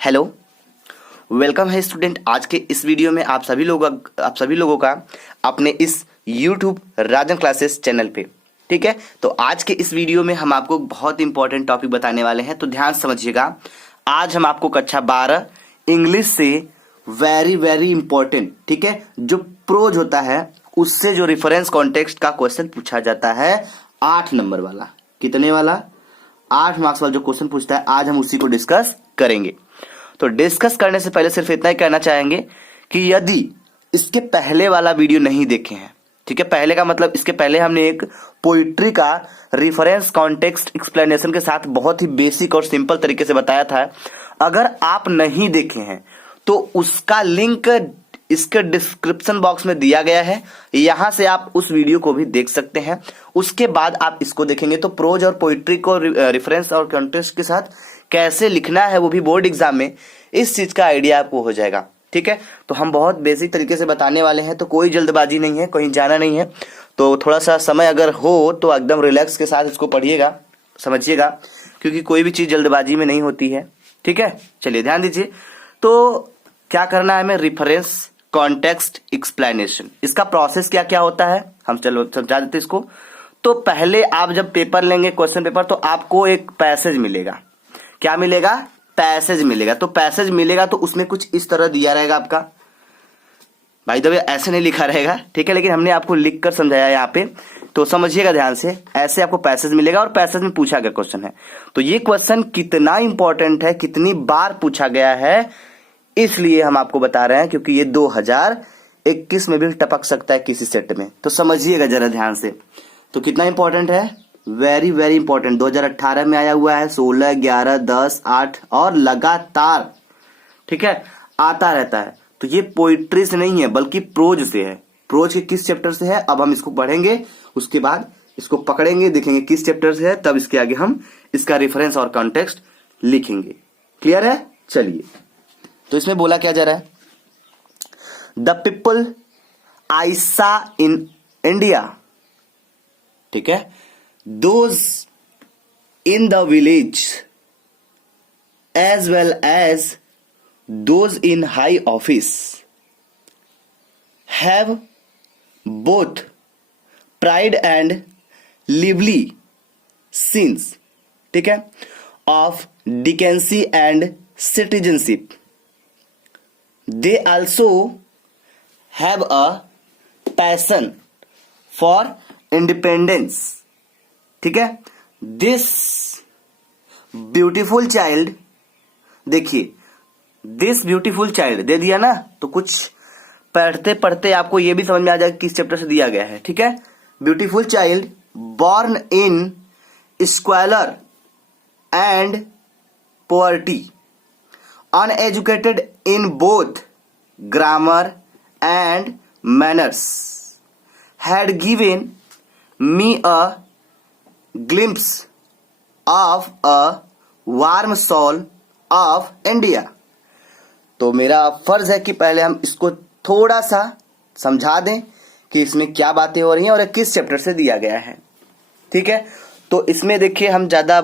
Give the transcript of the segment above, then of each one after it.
Hello, welcome है student. आज के इस वीडियो में आप सभी लोगों का अपने इस YouTube राजन क्लासेस चैनल पे। ठीक है, तो आज के इस वीडियो में हम आपको बहुत इंपॉर्टेंट टॉपिक बताने वाले हैं, तो ध्यान से समझिएगा। आज हम आपको कक्षा 12 इंग्लिश से वेरी वेरी इंपॉर्टेंट, ठीक है, जो प्रोज होता है उससे जो रेफरेंस कॉन्टेक्स्ट का क्वेश्चन पूछा जाता है 8 नंबर वाला। कितने वाला? 8 मार्क्स वाला जो क्वेश्चन पूछता है, आज हम उसी को डिस्कस करेंगे। तो डिस्कस करने से पहले सिर्फ इतना ही कहना चाहेंगे कि यदि इसके पहले वाला वीडियो नहीं देखे हैं, ठीक है, पहले का मतलब इसके पहले हमने एक पोइट्री का रेफरेंस कॉन्टेक्स्ट एक्सप्लेनेशन के साथ बहुत ही बेसिक और सिंपल तरीके से बताया था। अगर आप नहीं देखे हैं तो उसका लिंक इसके डिस्क्रिप्शन बॉक्स में दिया गया है, यहां से आप उस वीडियो को भी देख सकते हैं। उसके बाद आप इसको देखेंगे तो प्रोज और पोइट्री को रेफरेंस और कॉन्टेक्स्ट के साथ कैसे लिखना है, वो भी बोर्ड एग्जाम में, इस चीज का आइडिया आपको हो जाएगा। ठीक है, तो हम बहुत बेसिक तरीके से बताने वाले हैं, तो कोई जल्दबाजी नहीं है, कहीं जाना नहीं है। तो थोड़ा सा समय अगर हो तो एकदम रिलैक्स के साथ इसको पढ़िएगा, समझिएगा, क्योंकि कोई भी चीज जल्दबाजी में नहीं होती है। ठीक है, चलिए ध्यान दीजिए। तो क्या करना है हमें? रेफरेंस कॉन्टेक्स्ट एक्सप्लेनेशन, इसका प्रोसेस क्या क्या होता है हम चलो समझा देते इसको। तो पहले आप जब पेपर लेंगे, क्वेश्चन पेपर, तो आपको एक पैसेज मिलेगा। क्या मिलेगा? पैसेज मिलेगा। तो पैसेज मिलेगा तो उसमें कुछ इस तरह दिया रहेगा आपका, भाई दबे ऐसे नहीं लिखा रहेगा, ठीक है, लेकिन हमने आपको लिख कर समझाया यहाँ पे, तो समझिएगा ध्यान से। ऐसे आपको पैसेज मिलेगा और पैसेज में पूछा गया क्वेश्चन है। तो ये क्वेश्चन कितना इंपॉर्टेंट है, कितनी बार पूछा गया है, इसलिए हम आपको बता रहे हैं, क्योंकि ये 2021 में भी टपक सकता है किसी सेट में। तो समझिएगा जरा ध्यान से। तो कितना इंपॉर्टेंट है? Very very important. 2018 में आया हुआ है, 16, 11, 10, 8 और लगातार, ठीक है, आता रहता है। तो ये पोइट्री से नहीं है बल्कि प्रोज से है। प्रोज के किस चैप्टर से है, अब हम इसको पढ़ेंगे, उसके बाद इसको पकड़ेंगे, देखेंगे किस चैप्टर से है, तब इसके आगे हम इसका रेफरेंस और कॉन्टेक्स्ट लिखेंगे। क्लियर है? चलिए, तो इसमें बोला क्या जा रहा है? द पीपल आई सा इन इंडिया, ठीक है, those in the village as well as those in high office have both pride and lively scenes, ठीक है, of decency and citizenship. They also have a passion for independence, ठीक है। This beautiful child, देखिए, this beautiful child दे दिया ना, तो कुछ पढ़ते पढ़ते आपको ये भी समझ में आ जाएगा किस चैप्टर से दिया गया है। ठीक है, beautiful child born in squalor and poverty, uneducated in both grammar and manners, had given me a glimpse of a warm soul of India। तो मेरा फर्ज है कि पहले हम इसको थोड़ा सा समझा दें कि इसमें क्या बातें हो रही हैं और किस चैप्टर से दिया गया है। ठीक है, तो इसमें देखिए हम ज्यादा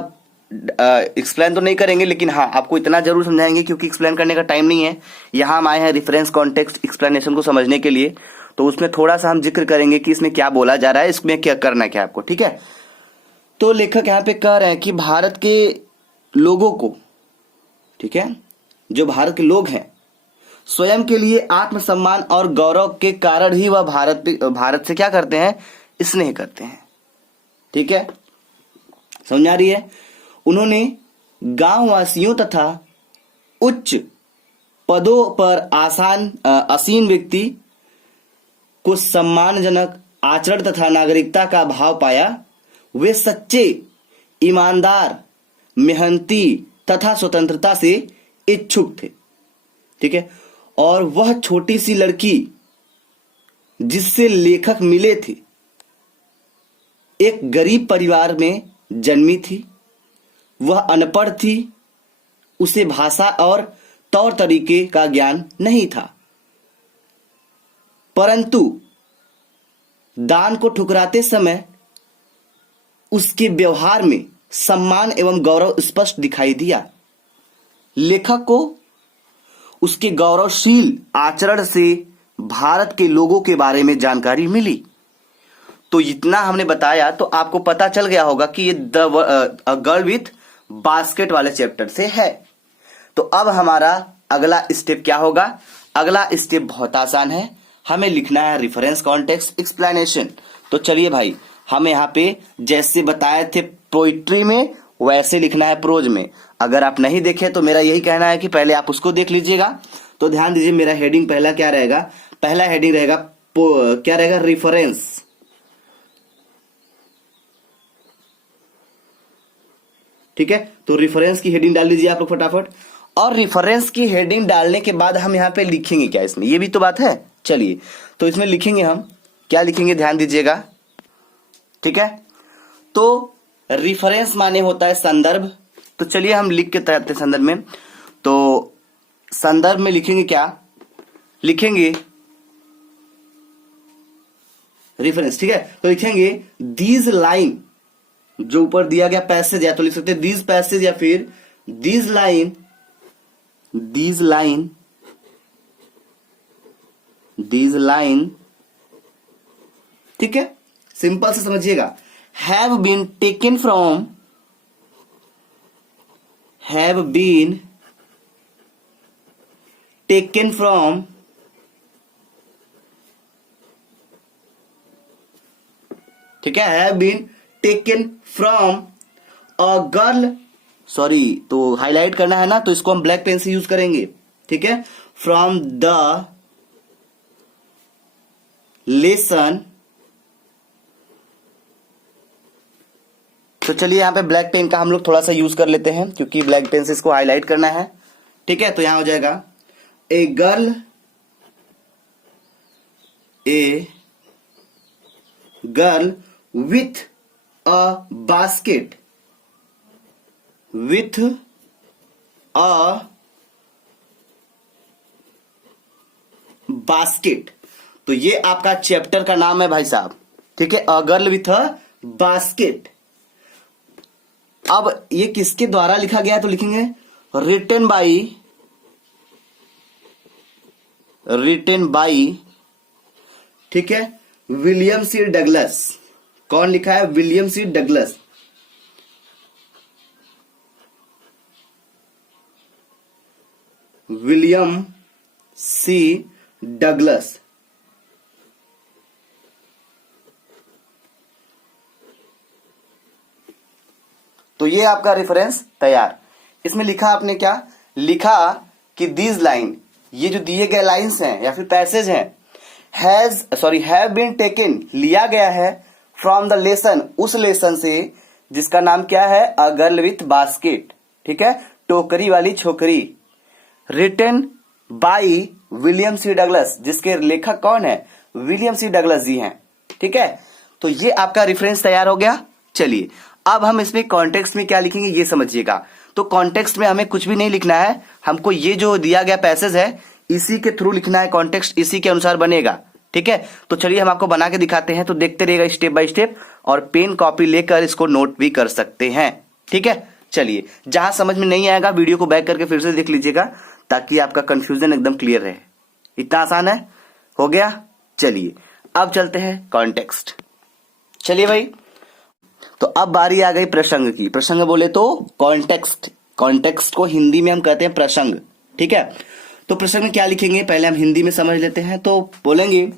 एक्सप्लेन तो नहीं करेंगे, लेकिन हाँ आपको इतना जरूर समझाएंगे क्योंकि एक्सप्लेन करने का टाइम नहीं है। यहाँ हम आए हैं रेफरेंस कॉन्टेक्स्ट एक्सप्लेनेशन को समझने के लिए, तो उसमें थोड़ा सा हम जिक्र करेंगे कि इसमें क्या बोला जा रहा है, इसमें क्या करना क्या आपको। ठीक है, तो लेखक यहाँ पे कह रहे हैं कि भारत के लोगों को, ठीक है, जो भारत के लोग हैं, स्वयं के लिए आत्मसम्मान और गौरव के कारण ही वह भारत से क्या करते हैं? स्नेह करते हैं। ठीक है, समझ आ रही है? उन्होंने गांव वासियों तथा उच्च पदों पर आसीन व्यक्ति को सम्मानजनक आचरण तथा नागरिकता का भाव पाया। वे सच्चे, ईमानदार, मेहनती तथा स्वतंत्रता से इच्छुक थे। ठीक है, और वह छोटी सी लड़की जिससे लेखक मिले थे, एक गरीब परिवार में जन्मी थी। वह अनपढ़ थी, उसे भाषा और तौर तरीके का ज्ञान नहीं था, परंतु दान को ठुकराते समय उसके व्यवहार में सम्मान एवं गौरव स्पष्ट दिखाई दिया। लेखक को उसके गौरवशील आचरण से भारत के लोगों के बारे में जानकारी मिली। तो इतना हमने बताया तो आपको पता चल गया होगा कि ये गर्ल विथ बास्केट वाले चैप्टर से है। तो अब हमारा अगला स्टेप क्या होगा? अगला स्टेप बहुत आसान है, हमें लिखना है रेफरेंस, कॉन्टेक्स्ट, एक्सप्लेनेशन। तो चलिए भाई, हमें यहाँ पे जैसे बताए थे पोइट्री में वैसे लिखना है प्रोज में। अगर आप नहीं देखे तो मेरा यही कहना है कि पहले आप उसको देख लीजिएगा। तो ध्यान दीजिए, मेरा हेडिंग पहला क्या रहेगा? पहला हेडिंग रहेगा क्या रहेगा? रेफरेंस। ठीक है, तो रेफरेंस की हेडिंग डाल दीजिए आप लोग फटाफट। और रेफरेंस की हेडिंग डालने के बाद हम यहाँ पे लिखेंगे क्या इसमें, ये भी तो बात है। चलिए, तो इसमें लिखेंगे हम क्या लिखेंगे, ध्यान दीजिएगा। ठीक है, तो रेफरेंस माने होता है संदर्भ। तो चलिए हम लिख के तैयार संदर्भ में। तो संदर्भ में लिखेंगे क्या? लिखेंगे रेफरेंस। ठीक है, तो लिखेंगे दीज लाइन, जो ऊपर दिया गया पैसेज, या तो लिख सकते हैं दीज पैसेज या फिर these line, these line, these line. ठीक है, सिंपल से समझिएगा। Have been taken from, have been taken from, ठीक है, have been taken from a girl, sorry तो हाईलाइट करना है ना, तो इसको हम ब्लैक पेन से यूज करेंगे। ठीक है, फ्रॉम द लेसन। तो चलिए यहां पे ब्लैक पेन का हम लोग थोड़ा सा यूज कर लेते हैं, क्योंकि ब्लैक पेन से इसको हाईलाइट करना है। ठीक है, तो यहां हो जाएगा a girl, a girl with a basket, with a basket. तो ये आपका चैप्टर का नाम है भाई साहब। ठीक है, a girl with a basket. अब ये किसके द्वारा लिखा गया? तो लिखेंगे रिटन बाई, रिटन बाई, ठीक है, विलियम सी डगलस। कौन लिखा है? William C Douglas. William C Douglas. तो ये आपका रेफरेंस तैयार। इसमें लिखा आपने क्या लिखा कि दीज लाइन, ये जो दिए गए लाइंस हैं या फिर पैसेज हैं, हैव बीन टेकन, लिया गया है, फ्रॉम द लेसन, उस लेसन से जिसका नाम क्या है? A girl with basket. ठीक है, टोकरी वाली छोकरी। Written by William C Douglas, जिसके लेखक कौन है? विलियम सी डगलस जी हैं। ठीक है, तो ये आपका रेफरेंस तैयार हो गया। चलिए अब हम इसमें कॉन्टेक्स्ट में क्या लिखेंगे ये समझिएगा। तो कॉन्टेक्स्ट में हमें कुछ भी नहीं लिखना है, हमको ये जो दिया गया पैसेज है इसी के थ्रू लिखना है, कॉन्टेक्स्ट इसी के अनुसार बनेगा। ठीक है, तो चलिए हम आपको बना के दिखाते हैं, तो देखते रहिएगा स्टेप बाय स्टेप, और पेन कॉपी लेकर इसको नोट भी कर सकते हैं। ठीक है, चलिए जहां समझ में नहीं आएगा वीडियो को बैक करके फिर से देख लीजिएगा, ताकि आपका कंफ्यूजन एकदम क्लियर रहे। इतना आसान है, हो गया। चलिए अब चलते हैं कॉन्टेक्स्ट। चलिए भाई, तो अब बारी आ गई प्रसंग की। प्रसंग बोले तो कॉन्टेक्स्ट, कॉन्टेक्स्ट को हिंदी में हम कहते हैं प्रसंग। ठीक है, तो प्रसंग में क्या लिखेंगे पहले हम हिंदी में समझ लेते हैं। तो बोलेंगे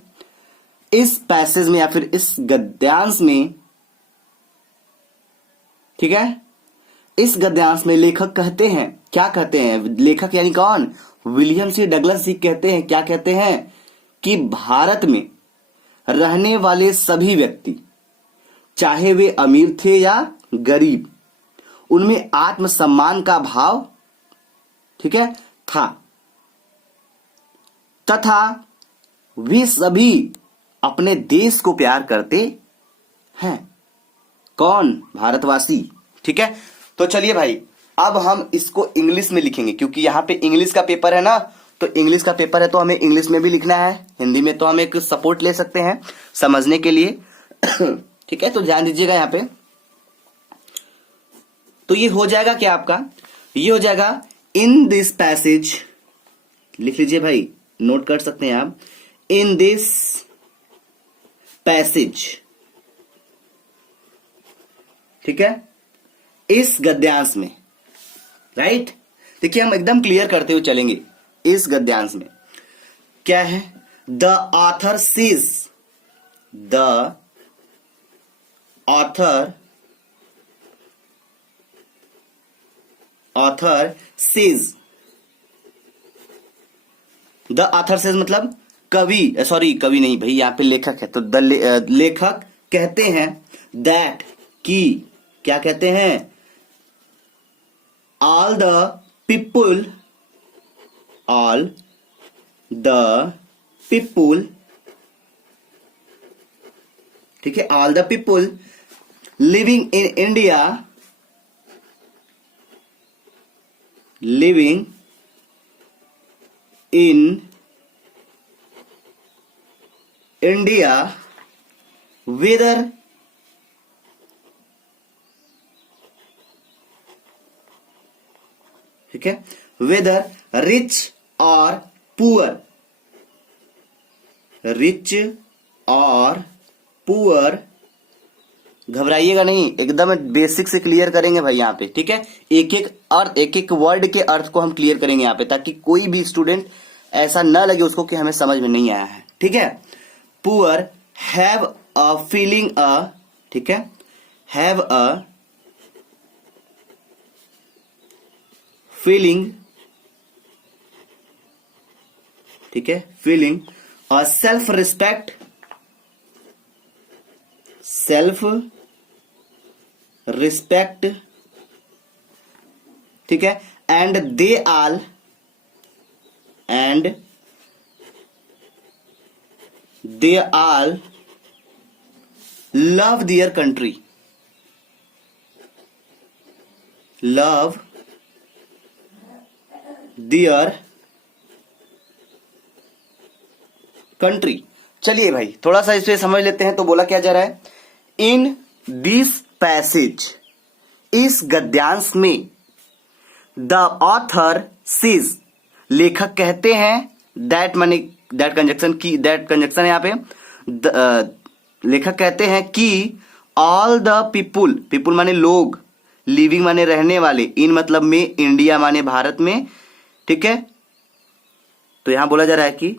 इस पैसेज में या फिर इस गद्यांश में, ठीक है, इस गद्यांश में लेखक कहते हैं, क्या कहते हैं? लेखक यानी कौन? विलियम सी डगलस जी कहते हैं, क्या कहते हैं? कि भारत में रहने वाले सभी व्यक्ति, चाहे वे अमीर थे या गरीब, उनमें आत्मसम्मान का भाव, ठीक है, था, तथा वे सभी अपने देश को प्यार करते हैं। कौन? भारतवासी। ठीक है, तो चलिए भाई अब हम इसको इंग्लिश में लिखेंगे, क्योंकि यहां पे इंग्लिश का पेपर है ना, तो इंग्लिश का पेपर है तो हमें इंग्लिश में भी लिखना है। हिंदी में तो हम एक सपोर्ट ले सकते हैं समझने के लिए। ठीक है, तो ध्यान दीजिएगा यहां पे। तो ये हो जाएगा क्या आपका? ये हो जाएगा इन दिस पैसेज, लिख लीजिए भाई, नोट कर सकते हैं आप। इन दिस पैसेज, ठीक है, इस गद्यांश में, राइट। देखिए हम एकदम क्लियर करते हुए चलेंगे। इस गद्यांश में क्या है? The author sees, the author sees, the author sees मतलब कवि, सॉरी कवि नहीं भाई, यहां पे लेखक है, तो लेखक कहते हैं दैट, की, क्या कहते हैं? All the people, all the people, ठीक है, all the people living in India, living in India whether, ठीक है, वेदर रिच और पुअर, रिच और पुअर, घबराइएगा नहीं, एकदम बेसिक से क्लियर करेंगे भाई यहाँ पे, ठीक है। एक एक अर्थ, एक एक वर्ड के अर्थ को हम क्लियर करेंगे यहाँ पे, ताकि कोई भी स्टूडेंट ऐसा ना लगे उसको कि हमें समझ में नहीं आया है, ठीक है। पुअर हैव अ फीलिंग अ, ठीक है, हैव अ फीलिंग, ठीक है, feeling a self respect, self respect, ठीक है, and they all, and they all love their country, love their country. चलिए भाई थोड़ा सा इसे समझ लेते हैं। तो बोला क्या जा रहा है? इन दिस पैसेज, इस गद्यांश में, द ऑथर सीज, लेखक कहते हैं, दैट माने दैट कंजक्शन की, दैट कंजक्शन है यहाँ पे, लेखक कहते हैं कि ऑल द पीपुल, पीपुल माने लोग, लिविंग माने रहने वाले, इन मतलब में, इंडिया माने भारत में, ठीक है। तो यहां बोला जा रहा है कि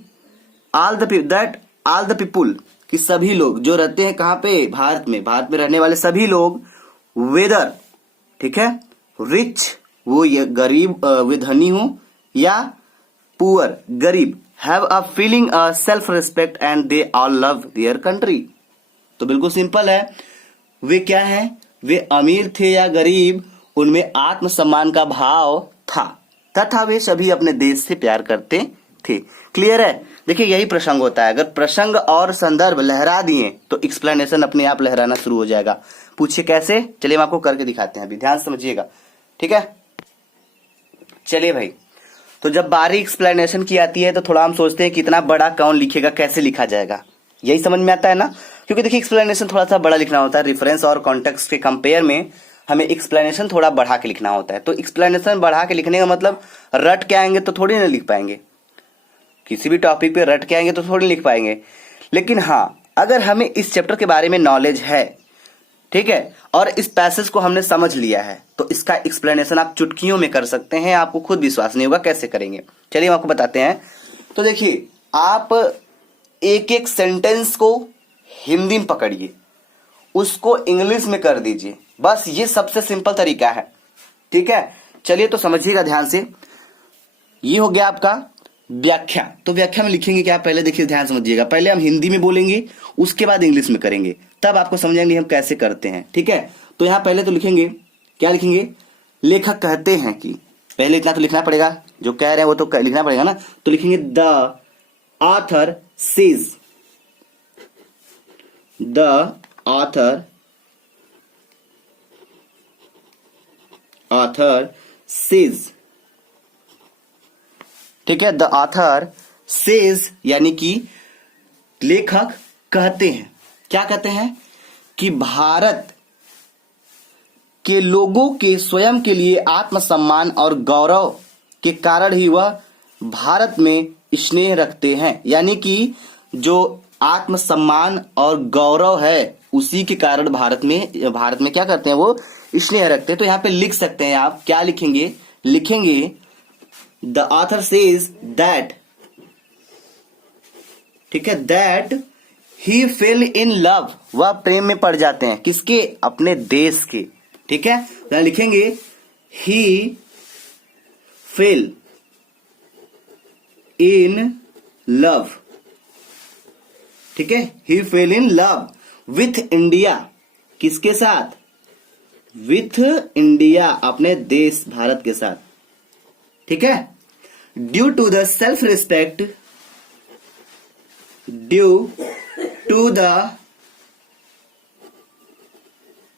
all the that all the people, कि सभी लोग जो रहते हैं कहां पे? भारत में, भारत में रहने वाले सभी लोग, वेदर, ठीक है, रिच, वो ये गरीब, वे धनी हो, या पुअर, गरीब, have a feeling a self respect and they all love their country. तो बिल्कुल सिंपल है, वे क्या है? वे अमीर थे या गरीब, उनमें आत्मसम्मान का भाव था, तथा वे सभी अपने देश से प्यार करते थे। क्लियर है? देखिए यही प्रसंग होता है, अगर प्रसंग और संदर्भ लहरा दिए तो एक्सप्लेनेशन अपने आप लहराना शुरू हो जाएगा। पूछिए कैसे? चलिए हम आपको करके दिखाते हैं, अभी ध्यान समझिएगा, ठीक है। चलिए भाई, तो जब बारी एक्सप्लेनेशन की आती है तो थोड़ा हम सोचते हैं कितना बड़ा कौन लिखेगा, कैसे लिखा जाएगा, यही समझ में आता है ना। क्योंकि देखिए एक्सप्लेनेशन थोड़ा सा बड़ा लिखना होता है, रेफरेंस और कॉन्टेक्स्ट के कंपेयर में हमें एक्सप्लेनेशन थोड़ा बढ़ा के लिखना होता है। तो एक्सप्लेनेशन बढ़ा के लिखने का मतलब रट के आएंगे तो थोड़ी ना लिख पाएंगे, किसी भी टॉपिक पे रट के आएंगे तो थोड़ी लिख पाएंगे। लेकिन हाँ, अगर हमें इस चैप्टर के बारे में नॉलेज है, ठीक है, और इस पैसेज को हमने समझ लिया है, तो इसका एक्सप्लेनेशन आप चुटकियों में कर सकते हैं, आपको खुद विश्वास नहीं होगा कैसे करेंगे। चलिए हम आपको बताते हैं। तो देखिए, आप एक एक सेंटेंस को हिंदी में पकड़िए, उसको इंग्लिश में कर दीजिए, बस ये सबसे सिंपल तरीका है, ठीक है। चलिए तो समझिएगा ध्यान से। ये हो गया आपका व्याख्या। तो व्याख्या में लिखेंगे क्या? पहले देखिए ध्यान समझिएगा, पहले हम हिंदी में बोलेंगे, उसके बाद इंग्लिश में करेंगे, तब आपको समझेंगे हम कैसे करते हैं, ठीक है। तो यहां पहले तो लिखेंगे, क्या लिखेंगे? लेखक कहते हैं कि, पहले इतना तो लिखना पड़ेगा, जो कह रहे हैं वो तो लिखना पड़ेगा ना। तो लिखेंगे the author says, the author says, ठीक है। द ऑथर सेज यानी कि लेखक कहते हैं, क्या कहते हैं? कि भारत के लोगों के स्वयं के लिए आत्मसम्मान और गौरव के कारण ही वह भारत में स्नेह रखते हैं, यानी कि जो आत्मसम्मान और गौरव है उसी के कारण भारत में क्या करते हैं, वो स्नेह रखते हैं। तो यहाँ पे लिख सकते हैं आप, क्या लिखेंगे, लिखेंगे द ऑथर सेज दैट, ठीक है, that he fell in love, वह प्रेम में पड़ जाते हैं, किसके, अपने देश के, ठीक है। तो लिखेंगे ही फेल इन लव, ठीक है, he fell in love with India, किसके साथ, विथ इंडिया, अपने देश भारत के साथ, ठीक है। Due to the self respect, due to the,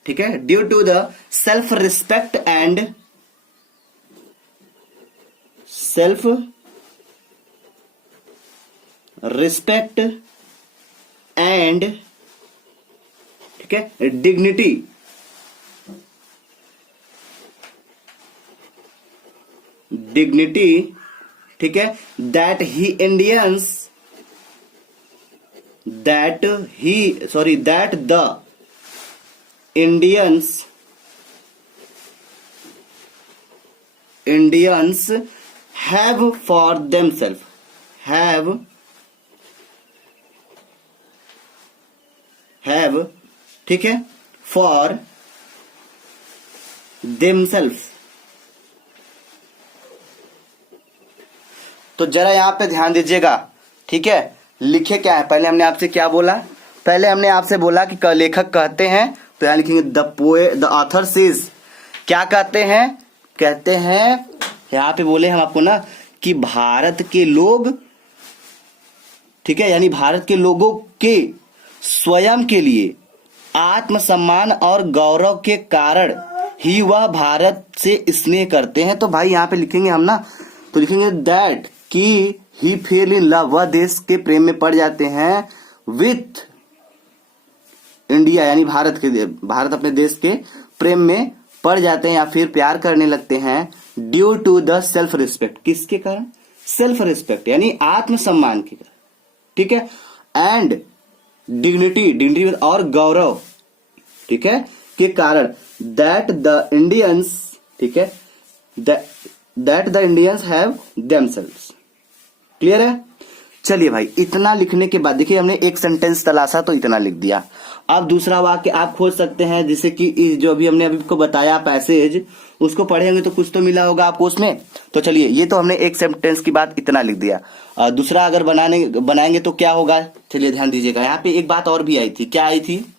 ठीक है, due to the self respect and self respect and, ठीक है, डिग्निटी, डिग्निटी, ठीक है, दैट ही Indians, that the Indians have for themselves, have, ठीक है, फॉर देमसेल्फ। तो जरा यहां पे ध्यान दीजिएगा, ठीक है। लिखे क्या है, पहले हमने आपसे क्या बोला, पहले हमने आपसे बोला कि लेखक कहते हैं, तो यहां लिखेंगे द ऑथर सेज, क्या कहते हैं, कहते हैं, यहां पे बोले हम आपको ना कि भारत के लोग, ठीक है, यानी भारत के लोगों के स्वयं के लिए आत्मसम्मान और गौरव के कारण ही वह भारत से स्नेह करते हैं। तो भाई यहाँ पे लिखेंगे हम ना, तो लिखेंगे दैट कि ही फेल इन लव, वह देश के प्रेम में पड़ जाते हैं, विथ इंडिया, यानी भारत अपने देश के प्रेम में पड़ जाते हैं या फिर प्यार करने लगते हैं, due to the self respect, किसके कारण, सेल्फ रिस्पेक्ट यानी आत्मसम्मान के कारण, ठीक है, एंड डिग्निटी और गौरव, ठीक है, के कारण, दैट द इंडियंस, ठीक है, that the Indians have themselves. Clear है। चलिए भाई, इतना लिखने के बाद देखिए हमने एक सेंटेंस तलाशा तो इतना लिख दिया। अब दूसरा वाक्य आप खोज सकते हैं, जैसे कि जो अभी हमने को बताया पैसेज, उसको पढ़ेंगे तो कुछ तो मिला होगा आपको उसमें। तो चलिए, ये तो हमने एक सेंटेंस की बात इतना लिख दिया। दूसरा अगर बनाएंगे तो क्या होगा, चलिए ध्यान दीजिएगा। यहाँ पे एक बात और भी आई थी, क्या आई थी,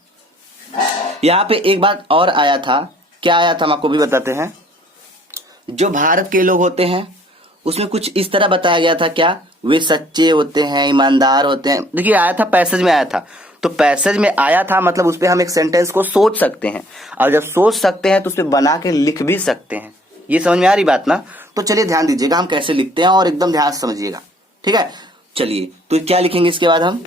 यहाँ पे एक बात और आया था, क्या आया था हम आपको भी बताते हैं। जो भारत के लोग होते हैं उसमें कुछ इस तरह बताया गया था, क्या वे सच्चे होते हैं, ईमानदार होते हैं। देखिए आया था, पैसेज में आया था, तो पैसेज में आया था मतलब उस पर हम एक सेंटेंस को सोच सकते हैं, और जब सोच सकते हैं तो उस पर बना के लिख भी सकते हैं। ये समझ में आ रही बात ना। तो चलिए ध्यान दीजिएगा हम कैसे लिखते हैं और एकदम ध्यान से समझिएगा, ठीक है। चलिए तो क्या लिखेंगे इसके बाद हम,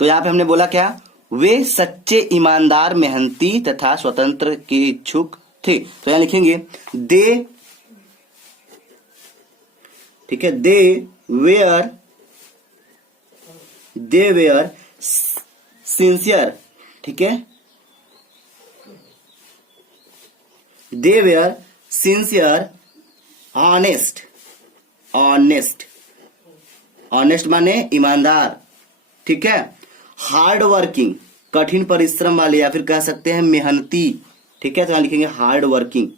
तो यहाँ पे हमने बोला क्या, वे सच्चे, ईमानदार, मेहनती तथा स्वतंत्र के इच्छुक थे। तो यहाँ लिखेंगे दे, ठीक है, दे वेयर सिंसियर, ठीक है, दे वेयर सिंसियर, ऑनेस्ट माने ईमानदार, ठीक है, हार्ड वर्किंग, कठिन परिश्रम वाले, या फिर कह सकते हैं मेहनती, ठीक है। तो यहां लिखेंगे हार्ड वर्किंग।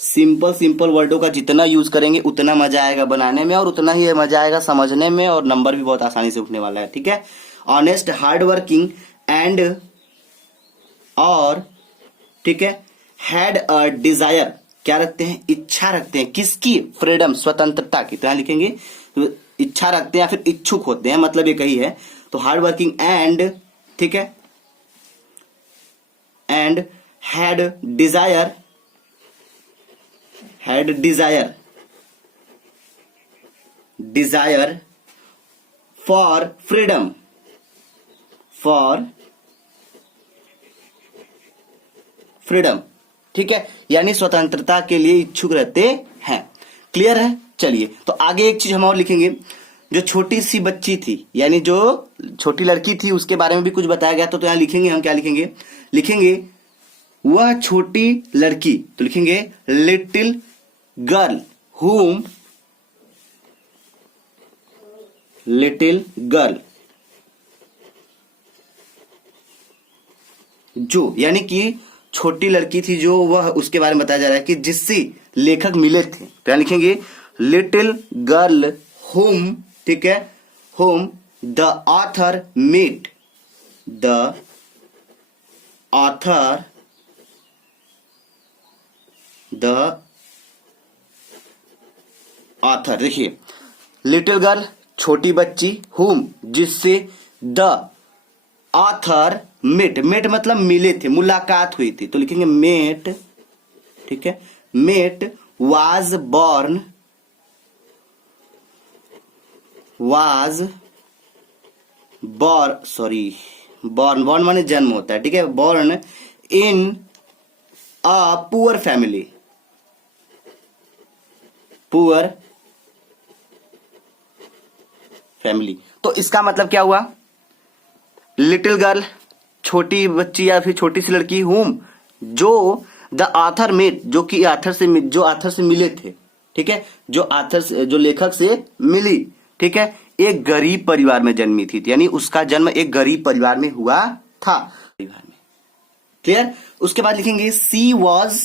सिंपल वर्डों का जितना यूज करेंगे उतना मजा आएगा बनाने में, और उतना ही मजा आएगा समझने में, और नंबर भी बहुत आसानी से उठने वाला है, ठीक है। ऑनेस्ट, हार्ड वर्किंग एंड, और ठीक है, हैड अ डिजायर, क्या रखते हैं, इच्छा रखते हैं, किसकी, फ्रीडम, स्वतंत्रता की। तो यहां लिखेंगे तो इच्छा रखते हैं या फिर इच्छुक होते हैं, मतलब ये कही है। तो हार्ड वर्किंग एंड, ठीक है, and had desire for freedom, ठीक है, यानी स्वतंत्रता के लिए इच्छुक रहते हैं। क्लियर है? चलिए, तो आगे एक चीज हम और लिखेंगे, जो छोटी सी बच्ची थी यानी जो छोटी लड़की थी उसके बारे में भी कुछ बताया गया, तो यहाँ लिखेंगे हम क्या लिखेंगे, लिखेंगे वह छोटी लड़की, तो लिखेंगे little girl whom, little girl, जो यानी कि छोटी लड़की थी जो, वह उसके बारे में बताया जा रहा है कि जिससे लेखक मिले थे, तो यहां लिखेंगे लिटिल गर्ल whom, ठीक है, whom the author met, the author, the author, देखिए लिटिल गर्ल छोटी बच्ची, whom जिससे, द ऑथर मेट, मेट मतलब मिले थे, मुलाकात हुई थी, तो लिखेंगे मेट, ठीक है, Mate was born, was born माने जन्म होता है, ठीक है, born in a poor family, poor family. तो इसका मतलब क्या हुआ, लिटिल गर्ल छोटी बच्ची या फिर छोटी सी लड़की, हुम जो द आथर मेट जो कि आथर से मिले थे, ठीक है, जो लेखक से मिली, ठीक है, एक गरीब परिवार में जन्मी थी, यानी उसका जन्म एक गरीब परिवार में हुआ था, परिवार में। क्लियर? उसके बाद लिखेंगे सी वॉज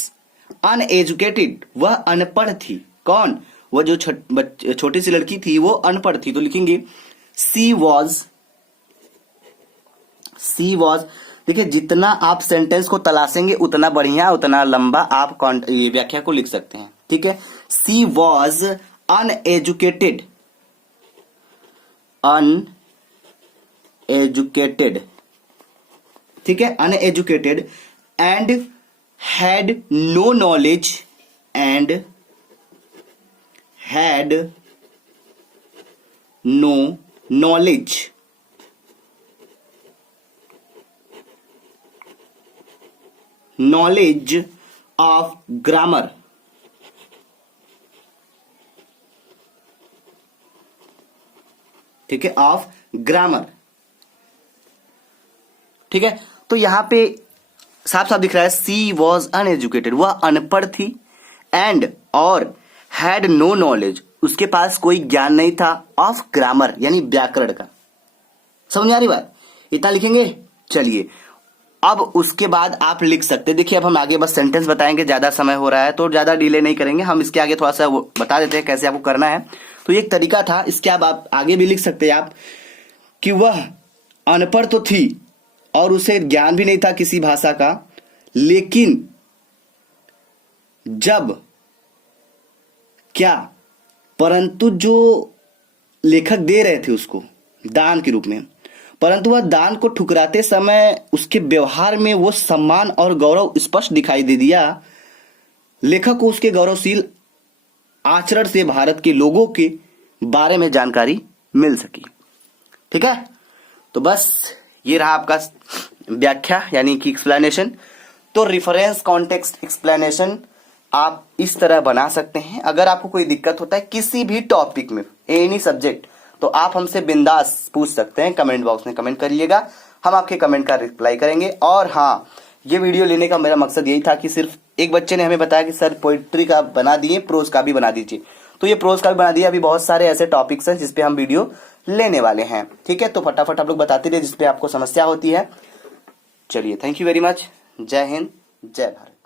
अनएजुकेटेड, वह अनपढ़ थी। कौन? वह जो छोटी सी लड़की थी वो अनपढ़ थी, तो लिखेंगे सी वॉज, देखिए जितना आप सेंटेंस को तलाशेंगे उतना बढ़िया, उतना लंबा आप ये व्याख्या को लिख सकते हैं, ठीक है। सी वॉज अनएजुकेटेड, ठीक है, uneducated and had no knowledge, knowledge of grammar, ठीक है, ऑफ ग्रामर, ठीक है। तो यहां पे साफ साफ दिख रहा है सी वॉज अनएजुकेटेड, वह अनपढ़ थी, एंड और हैड नो नॉलेज, उसके पास कोई ज्ञान नहीं था, ऑफ ग्रामर यानी व्याकरण का। समझ में आ रही बात? इतना लिखेंगे। चलिए अब उसके बाद आप लिख सकते, देखिए अब हम आगे बस सेंटेंस बताएंगे, ज्यादा समय हो रहा है तो ज्यादा डिले नहीं करेंगे, हम इसके आगे थोड़ा सा बता देते हैं कैसे आपको करना है। तो एक तरीका था, इसके अब आप आगे भी लिख सकते हैं आप कि वह अनपढ़ तो थी और उसे ज्ञान भी नहीं था किसी भाषा का, लेकिन जब क्या, परंतु जो लेखक दे रहे थे उसको दान के रूप में, परंतु वह दान को ठुकराते समय उसके व्यवहार में वो सम्मान और गौरव स्पष्ट दिखाई दे दिया। लेखक को उसके गौरवशील आचरण से भारत के लोगों के बारे में जानकारी मिल सकी। ठीक है, तो बस ये रहा आपका व्याख्या यानी कि एक्सप्लेनेशन। तो रिफरेंस कॉन्टेक्स्ट एक्सप्लेनेशन आप इस तरह बना सकते हैं। अगर आपको कोई दिक्कत होता है किसी भी टॉपिक में, एनी सब्जेक्ट, तो आप हमसे बिंदास पूछ सकते हैं, कमेंट बॉक्स में कमेंट करिएगा, हम आपके कमेंट का रिप्लाई करेंगे। और हाँ, ये वीडियो लेने का मेरा मकसद यही था कि सिर्फ एक बच्चे ने हमें बताया कि सर पोइट्री का बना दिए, प्रोज का भी बना दीजिए, तो ये प्रोज का भी बना दिया। अभी बहुत सारे ऐसे टॉपिक्स हैं जिसपे हम वीडियो लेने वाले हैं। ठीक है, तो फटाफट आप लोग बताते रहिए जिसपे आपको समस्या होती है। चलिए, थैंक यू वेरी मच। जय हिंद, जय भारत।